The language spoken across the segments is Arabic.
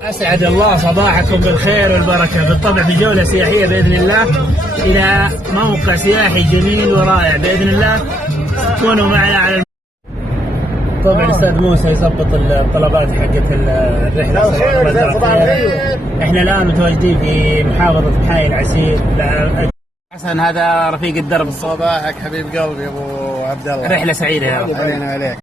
أسعد الله صباحكم بالخير والبركة، بالطبع بجولة سياحية بإذن الله إلى موقع سياحي جميل ورائع بإذن الله. كونوا معنا على طبعا الأستاذ موسى يضبط الطلبات حقت الرحلة. احنا الآن متواجدين في محافظة بحاي العسير. حسن هذا رفيق الدرب. صباحك حبيب قلبي ابو عبد الله، رحلة سعيدة يا رب. علينا عليك.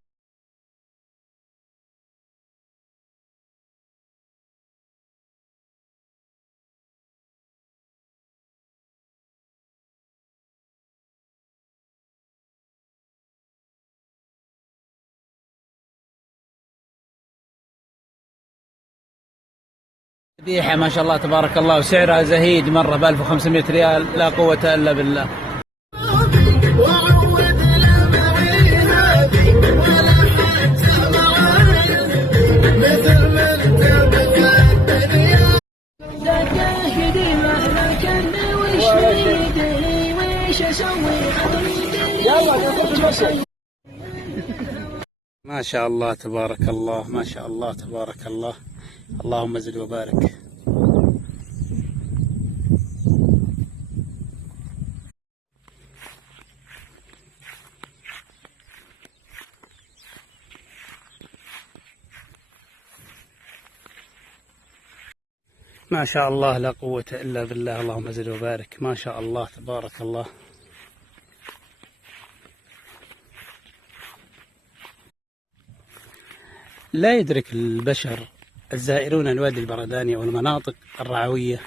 ذبيحة ما شاء الله تبارك الله، وسعرها زهيد مرة ب 1500 ريال، لا قوة إلا بالله. ما شاء الله تبارك الله، ما شاء الله تبارك الله، اللهم زد وبارك. ما شاء الله لا قوة إلا بالله، اللهم زد وبارك. ما شاء الله تبارك الله. لا يدرك البشر الزائرون الوادي البرداني والمناطق الرعوية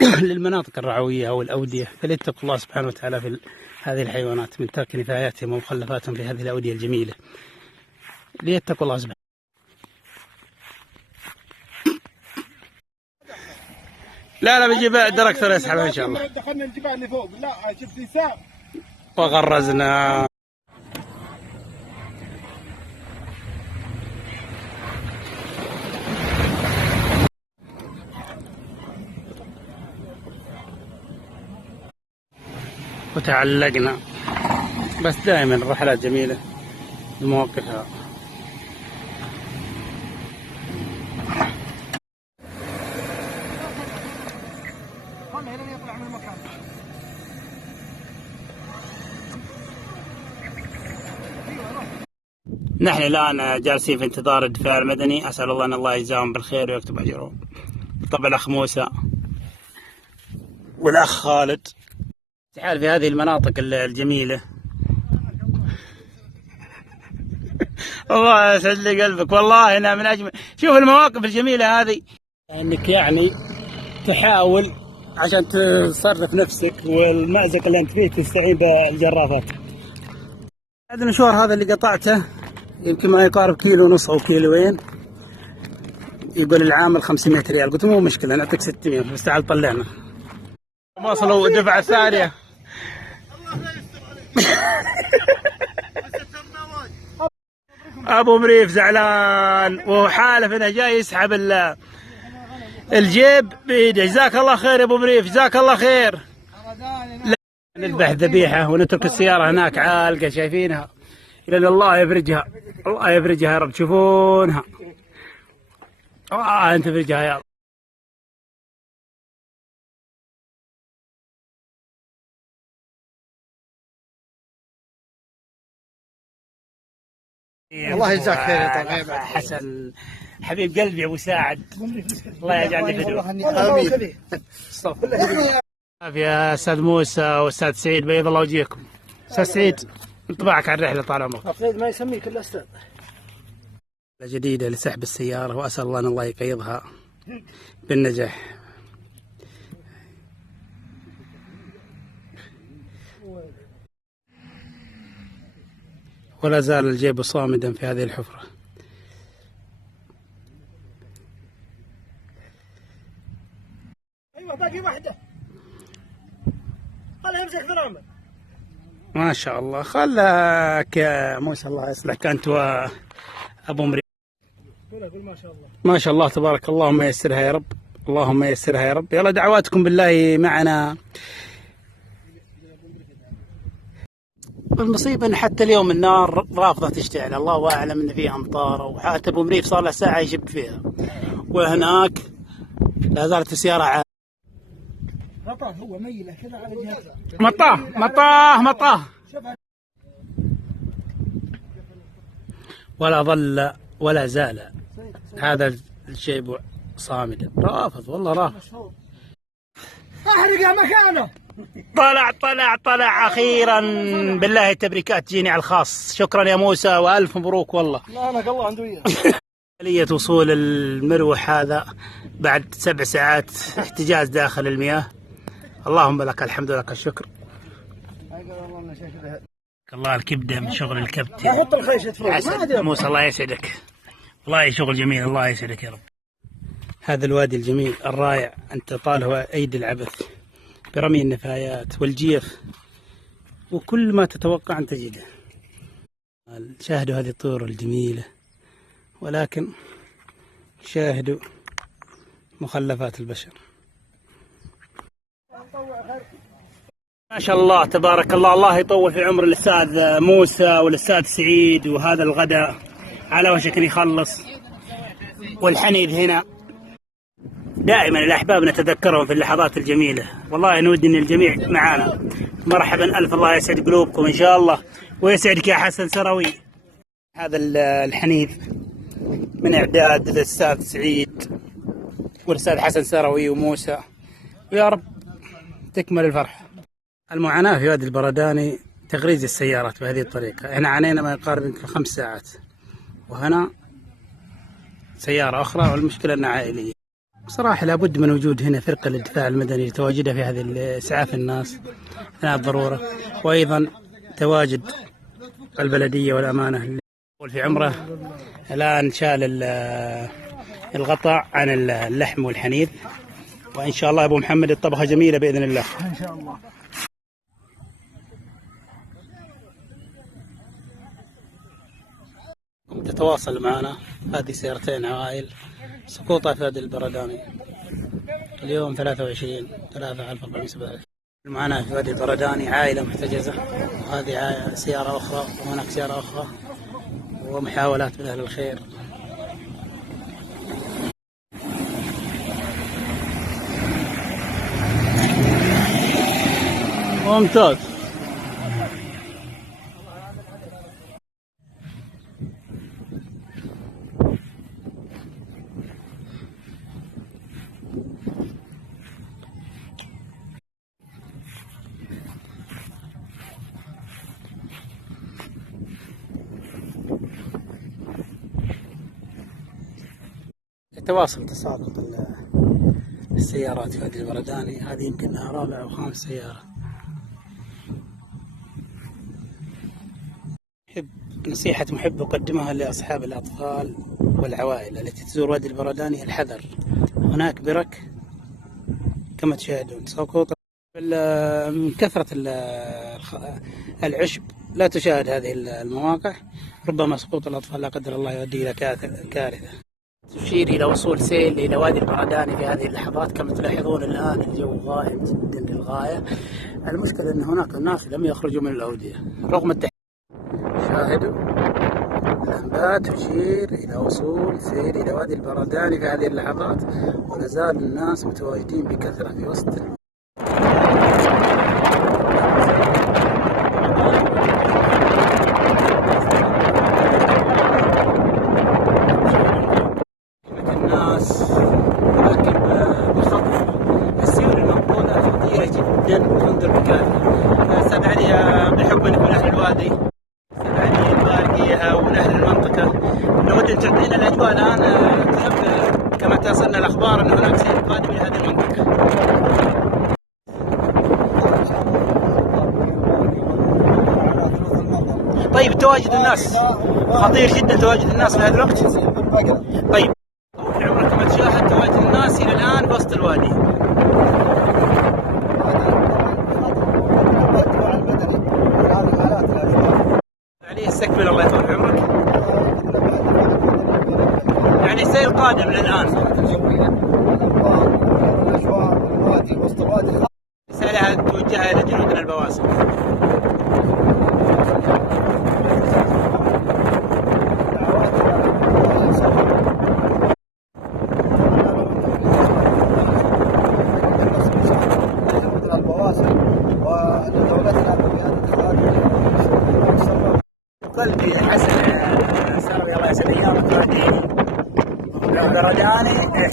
للمناطق الرعوية أو الأودية، فليتقوا الله سبحانه وتعالى في هذه الحيوانات من ترك نفاياتهم ومخلفاتهم في هذه الأودية الجميلة. ليتقوا الله سبحانه. لا بيجيب دركتور يسحبها إن شاء الله. دخلنا الجبال اللي فوق، لا شفت يسار وغرزنا. وتعلقنا. بس دائما الرحلات جميلة بمواقفها. نحن الآن جالسين في انتظار الدفاع المدني، أسأل الله أن الله يجزاهم بالخير ويكتب أجرهم. طبعا الأخ موسى والأخ خالد تعال في هذه المناطق الجميلة. الله يسعد لي قلبك، والله أنا من أجمل. شوف المواقف الجميلة هذه، أنك يعني تحاول عشان تصرف نفسك والمأزق اللي أنت فيه تستعين بالجرافات. هذا المشوار هذا اللي قطعته يمكن ما يقارب كيلو ونص أو كيلوين، يقول العامل 500 ريال. قلت مو مشكلة نعطيك 600 بس تعال طلعنا. وصلوا الدفعة الثانية. أبو مريف زعلان وحالف انه جاي يسحب الجيب بيده. جزاك الله خير يا ابو مريف، جزاك الله خير. نذبح ذبيحة ونترك السيارة هناك عالقة شايفينها، إلى الله يفرجها، الله يفرجها يا رب. تشوفونها انت فرجها يا رب. الله يجزاك خير يا طبيب حسن حبيب قلبي ابو ساعد، الله يجعلني فدوه. امين. يا استاذ موسى واستاذ سعيد بيض الله وجهكم. استاذ سعيد انطباعك عن الرحله طال عمرك. الصيد ما يسميك الا استاذ. جديده لسحب السياره، واسال الله ان الله يقيضها بالنجاح. ولا زال الجيب صامدا في هذه الحفرة. ايوه باقي واحدة، خلها يمسك في العمل. ما شاء الله. خلاك يا موسى الله يصلحك انت وابو مريم. ما شاء الله ما شاء الله تبارك الله. اللهم ييسرها يا رب، اللهم ييسرها يا رب. يلا دعواتكم بالله معنا. المصيبة ان حتى اليوم النار رافضة تشتعل، الله اعلم ان فيها امطار، وحتى ابو مريف صار له ساعة يشب فيها، وهناك لا زالت السيارة عالية. غطاه هو ميله كذا على جهه. مطاه ولا ظل ولا زال هذا الشيء صامدا، رافض والله رافض. احرق مكانه. طلع اخيرا، بالله التبريكات تجيني على الخاص. شكرا يا موسى والف مبروك والله. لا انا الله عنده وياه. عملية وصول المروح هذا بعد 7 ساعات احتجاز داخل المياه. اللهم لك الحمد ولك الشكر. الله الكبده من شغل الكبت. احط الخيشه فوق. موسى الله يسعدك، والله شغل جميل، الله يسعدك يا رب. هذا الوادي الجميل الرائع أن تطاله أيدي العبث برمي النفايات والجيف وكل ما تتوقع أن تجده. شاهدوا هذه الطيور الجميلة، ولكن شاهدوا مخلفات البشر. ما شاء الله تبارك الله، الله يطول في عمر الأستاذ موسى والأستاذ سعيد. وهذا الغداء على وشك أن يخلص، والحنيذ هنا. دائما الأحباب نتذكرهم في اللحظات الجميلة، والله نود أن الجميع معنا. مرحبا ألف، الله يسعد قلوبكم إن شاء الله، ويسعدك يا حسن سروي. هذا الحنيذ من إعداد الأستاذ سعيد والأستاذ حسن سروي وموسى، ويا رب تكمل الفرحة. المعاناة في وادي البرداني تغريز السيارات بهذه الطريقة. احنا عانينا ما يقارب 5 ساعات، وهنا سيارة أخرى، والمشكلة أنها عائلية. بصراحة لابد من وجود هنا فرقة للدفاع المدني لتواجدها في هذه إسعاف الناس أثناء الضرورة، وأيضا تواجد البلدية والأمانة في عمره. الآن شال الغطاء عن اللحم والحنيذ، وإن شاء الله أبو محمد الطبخة جميلة بإذن الله. ان شاء الله. تتواصل معنا هذه سيارتين عوائل سقوطها في وادي البرداني اليوم 23/3/2017. المعاناة في وادي البرداني عائلة محتجزة، وهذه سيارة أخرى، وهناك سيارة أخرى، ومحاولات من أهل الخير. ممتاز. يتواصل تساقط السيارات في وادي البرداني، هذه يمكنها 4 أو 5 سيارة. نصيحة محب أقدمها لأصحاب الأطفال والعوائل التي تزور وادي البرداني: الحذر، هناك برك كما تشاهدون، سقوط من كثرة العشب لا تشاهد هذه المواقع، ربما سقوط الأطفال لا قدر الله يؤدي إلى كارثة. تشير إلى وصول سيل إلى وادي البرداني في هذه اللحظات. كما تلاحظون الآن الجو غائم جدا للغاية. المشكلة أن هناك ناس لم يخرجوا من الأودية رغم شاهدوا الأنباء تشير إلى وصول سيل إلى وادي البرداني في هذه اللحظات، ولا زال الناس متواجدين بكثرة في وسط الناس. راكب بخطر، السيول المنقولة خطيرة جدا تنذر بكارثة. أستاذ علي بحكم أنك من أهل الوادي، ومن أهل المنطقة، نود أن تعطينا الأجواء الآن. كما تصلنا الأخبار أن هناك سيل قادم إلى هذه المنطقة. طيب تواجد الناس خطير جدا، تواجد الناس في هذا الوقت. طيب في عمرك كما تشاهد تواجد الناس إلى الآن بوسط الوادي. عليه استكمل، الله يطول في عمرك. يعني سيل قادم الآن. رسالة توجهها إلى جنودنا البواسل.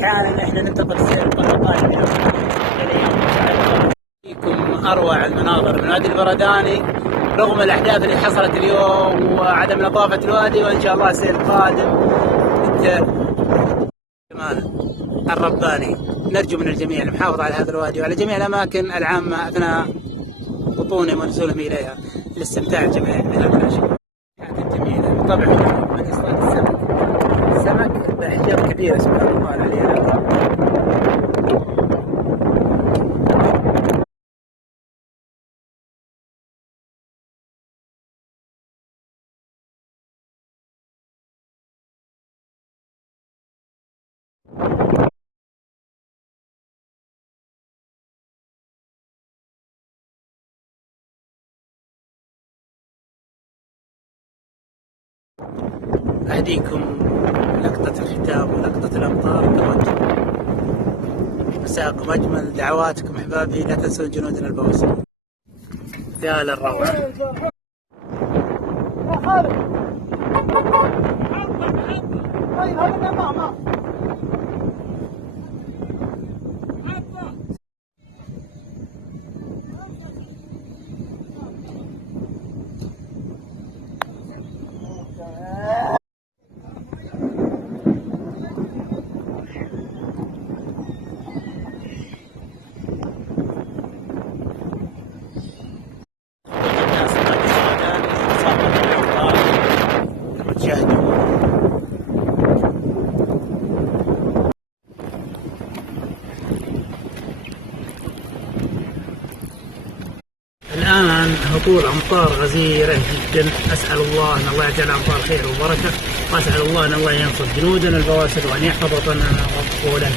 حان ان احنا ننتقل السير القادم فيكم اروع المناظر من وادي البرداني رغم الاحداث اللي حصلت اليوم وعدم نظافه الوادي، وان شاء الله السير القادم جمال الرباني. نرجو من الجميع المحافظه على هذا الوادي وعلى جميع الاماكن العامه اثناء بطونهم ونزولهم اليها للاستمتاع الجميع بهذا الاشياء الجميله. بالطبع من يصطاد السمك باحجام كبيره سبحان الله عليها. أهديكم لقطة الختام ولقطة الأمطار كما مساكم أجمل دعواتكم أحبابي. لا تنسون جنودنا البواسل. يا للروعة. الآن هطول أمطار غزيرة جدا. أسأل الله أن الله يجعل أمطار خير وبركة، وأسأل الله أن الله ينصر جنودنا البواسل وأن يحفظ وطننا وولادنا.